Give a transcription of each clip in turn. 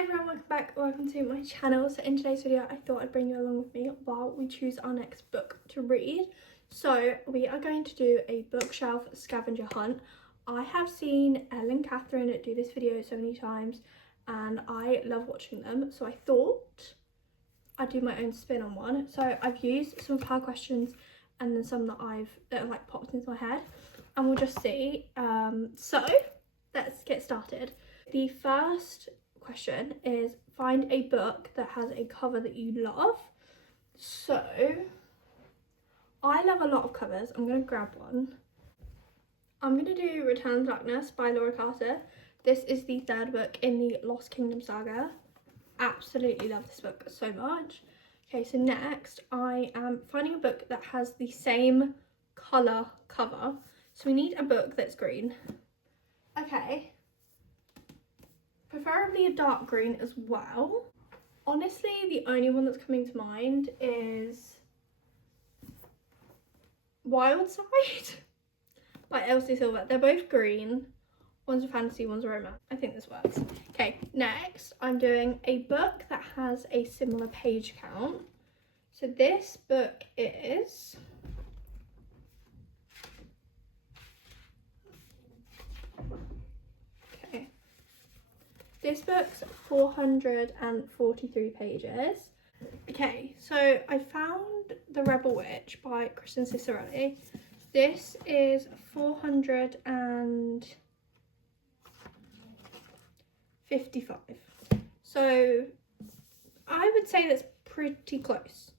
everyone, welcome back, welcome to my channel. So in today's video I thought I'd bring you along with me while we choose our next book to read. So we are going to do a bookshelf scavenger hunt. I have seen Elle and Catherine do this video so many times and I love watching them, so I thought I'd do my own spin on one. So I've used some of her questions and then some that have like popped into my head, and we'll just see. So let's get started. The first question is find a book that has a cover that you love. So I love a lot of covers. I'm going to grab one. I'm going to do Return to Darkness by Laura Carter. This is the third book in the Lost Kingdom saga. Absolutely love this book so much. Okay, so next I am finding a book that has the same colour cover. So we need a book that's green. Okay. Preferably a dark green as well. Honestly, the only one that's coming to mind is Wild Side by Elsie Silver. They're both green. One's a fantasy, one's a romance. I think this works. Okay, next I'm doing a book that has a similar page count. So this book is This book's 443 pages. Okay, so I found The Rebel Witch by Kristen Cicerelli. This is 455. So I would say that's pretty close.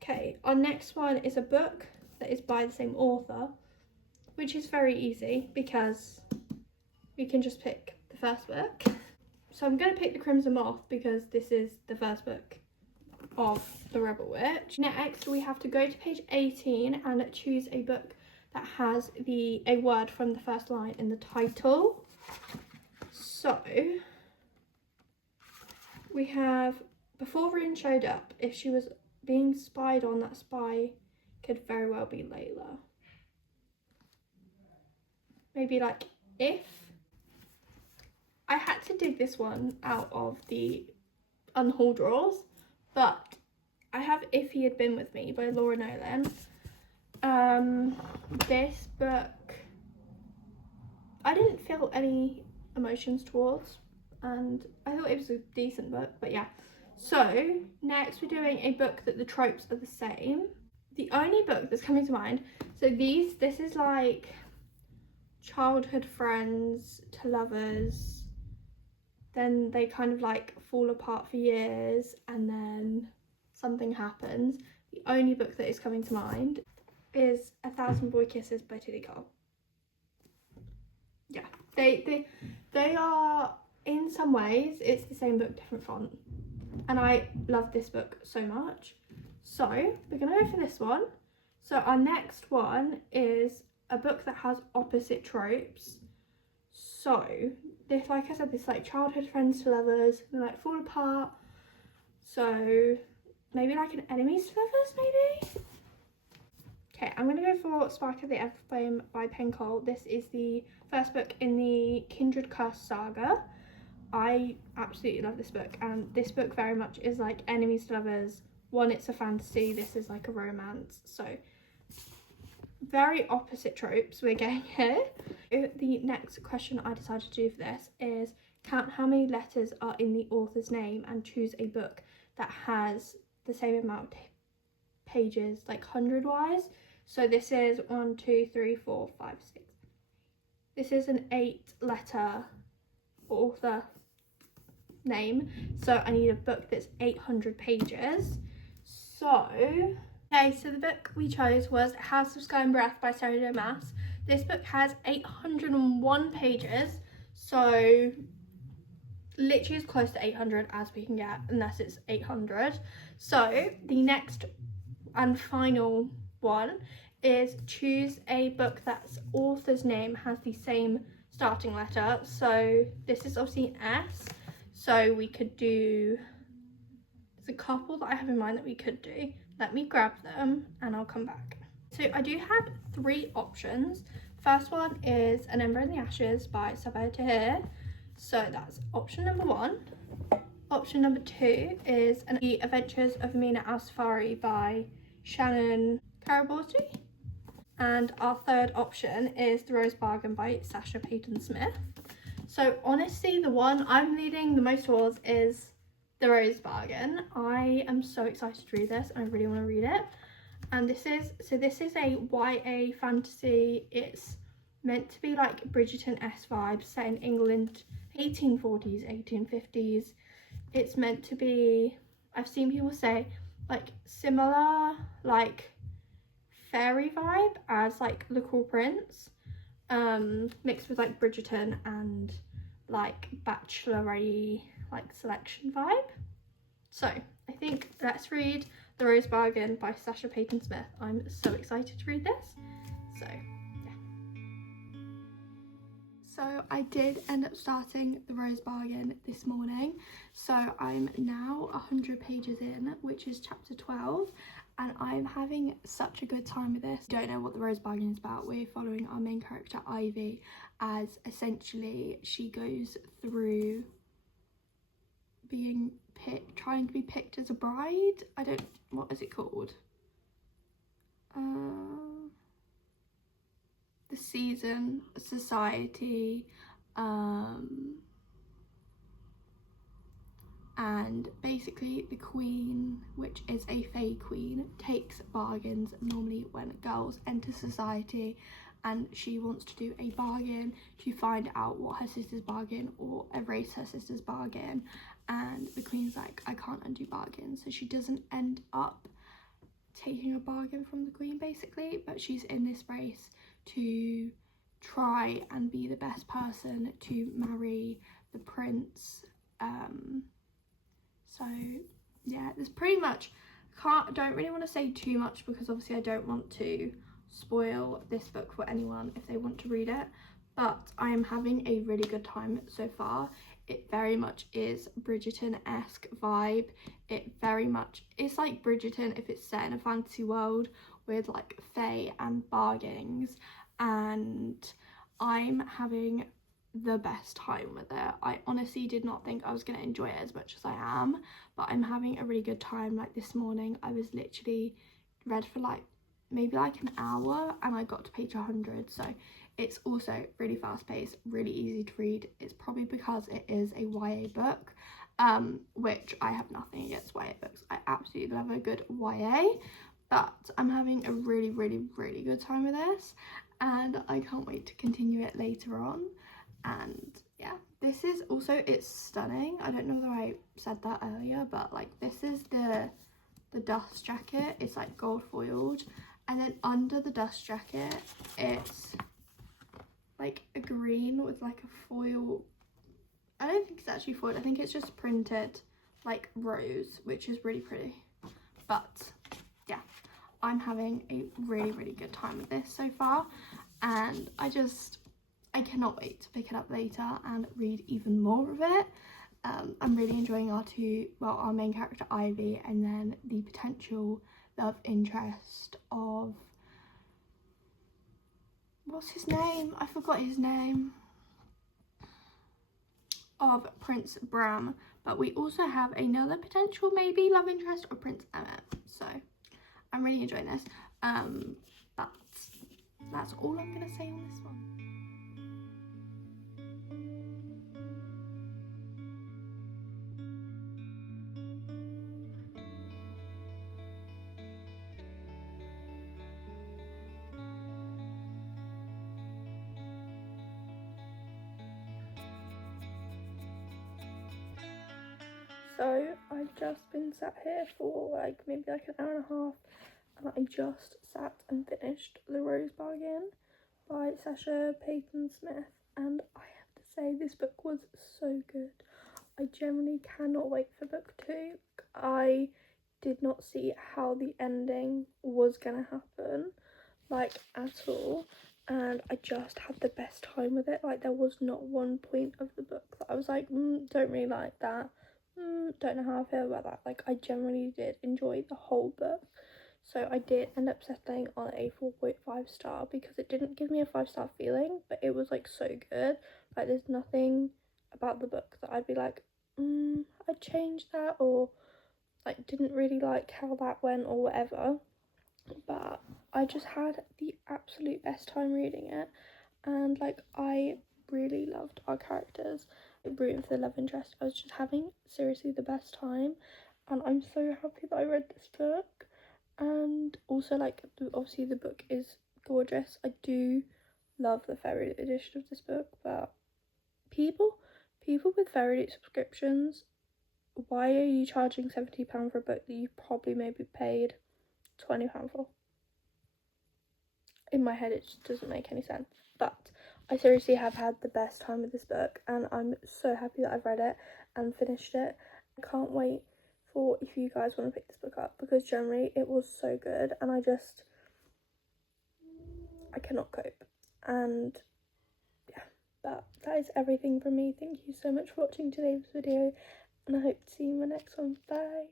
Okay, our next one is a book that is by the same author, which is very easy because we can just pick the first book. So I'm going to pick The Crimson Moth because this is the first book of The Rebel Witch. Next, we have to go to page 18 and choose a book that has a word from the first line in the title. So we have, before Rune showed up, if she was being spied on, that spy could very well be Layla. Maybe like if. I had to dig this one out of the unhaul drawers, but I have If He Had Been With Me by Laura Nolan. This book, I didn't feel any emotions towards, and I thought it was a decent book, but yeah. So next we're doing a book that the tropes are the same. The only book that's coming to mind, so this is like childhood friends to lovers, then they kind of like fall apart for years and then something happens. The only book that is coming to mind is A Thousand Boy Kisses by Tilly Cole. Yeah, they are, in some ways it's the same book, different font, and I love this book so much. So we're gonna go for this one. So our next one is a book that has opposite tropes. So this, like I said, this like childhood friends to lovers, they like fall apart. So maybe like an enemies to lovers, maybe? Okay, I'm gonna go for Spark of the Everflame by Penn Cole. This is the first book in the Kindred Curse saga. I absolutely love this book, and this book very much is like enemies to lovers. One, it's a fantasy, this is like a romance. So very opposite tropes we're getting here. The next question I decided to do for this is count how many letters are in the author's name and choose a book that has the same amount of pages, like 100 wise. So this is 1, 2, 3, 4, 5, 6. This is an 8-letter author name, so I need a book that's 800 pages. Okay, so the book we chose was House of Sky and Breath by Sarah J. Maas. This book has 801 pages, so literally as close to 800 as we can get, unless it's 800. So the next and final one is choose a book that's author's name has the same starting letter. So this is obviously an S, so we could do, there's a couple that I have in mind that we could do. Let me grab them and I'll come back. So I do have 3 options. First one is An Ember in the Ashes by Sabaya Tahir. So that's option number 1. Option number 2 is The Adventures of Mina Al Safari by Shannon Karaborty. And our third option is The Rose Bargain by Sasha Payton Smith. So honestly, the one I'm leaning the most towards is The Rose Bargain. I am so excited to read this and I really want to read it. And this is a YA fantasy. It's meant to be like Bridgerton-esque vibes set in England, 1840s, 1850s. It's meant to be, I've seen people say, like similar like fairy vibe as like The Cruel Prince, mixed with like Bridgerton and like bachelorette like selection vibe. So I think let's read The Rose Bargain by Sasha Payton Smith. I'm so excited to read this. So yeah. So I did end up starting The Rose Bargain this morning. So I'm now 100 pages in, which is chapter 12. And I'm having such a good time with this. Don't know what The Rose Bargain is about. We're following our main character Ivy as essentially she goes through being trying to be picked as a bride. What is it called? The season, society, and basically the queen, which is a fae queen, takes bargains normally when girls enter society, and she wants to do a bargain to find out what her sister's bargain or erase her sister's bargain. And the queen's like, I can't undo bargains, so she doesn't end up taking a bargain from the queen basically, but she's in this race to try and be the best person to marry the prince. So yeah, there's pretty much, don't really want to say too much because obviously I don't want to spoil this book for anyone if they want to read it, but I am having a really good time so far. It very much is Bridgerton-esque vibe. It's like Bridgerton if it's set in a fantasy world with like fae and bargains, and I'm having the best time with it. I honestly did not think I was going to enjoy it as much as I am, but I'm having a really good time. Like this morning I was literally read for like maybe like an hour and I got to page 100. So it's also really fast paced, really easy to read. It's probably because it is a YA book, which I have nothing against YA books. I absolutely love a good YA, but I'm having a really good time with this and I can't wait to continue it later on. And yeah, this is also, it's stunning. I don't know whether I said that earlier, but like this is the dust jacket. It's like gold foiled, and then under the dust jacket it's like a green with like a foil. I don't think it's actually foiled, I think it's just printed like rose, which is really pretty. But yeah, I'm having a really good time with this so far, and I cannot wait to pick it up later and read even more of it. I'm really enjoying our main character Ivy, and then the potential love interest of, what's his name? I forgot his name. Of Prince Bram, but we also have another potential maybe love interest of Prince Emmett. So I'm really enjoying this. But that's all I'm gonna say on this one. So I've just been sat here for like maybe like an hour and a half, and I just sat and finished The Rose Bargain by Sasha Payton Smith, and I have to say this book was so good. I generally cannot wait for book 2. I did not see how the ending was gonna happen, like at all, and I just had the best time with it. Like there was not one point of the book that I was like, don't really like that, don't know how I feel about that. Like I generally did enjoy the whole book. So I did end up settling on a 4.5 star because it didn't give me a 5-star feeling, but it was like so good. Like there's nothing about the book that I'd be like, I'd change that, or like didn't really like how that went or whatever, but I just had the absolute best time reading it, and like I really loved our characters, rooting for the love interest. I was just having seriously the best time, and I'm so happy that I read this book. And also, like, obviously the book is gorgeous. I do love the fairy edition of this book, but people with fairy subscriptions, why are you charging £70 for a book that you probably maybe paid £20 for? In my head it just doesn't make any sense. But I seriously have had the best time with this book, and I'm so happy that I've read it and finished it. I can't wait for if you guys want to pick this book up, because generally it was so good, and I cannot cope. And yeah, but that is everything from me. Thank you so much for watching today's video, and I hope to see you in my next one. Bye.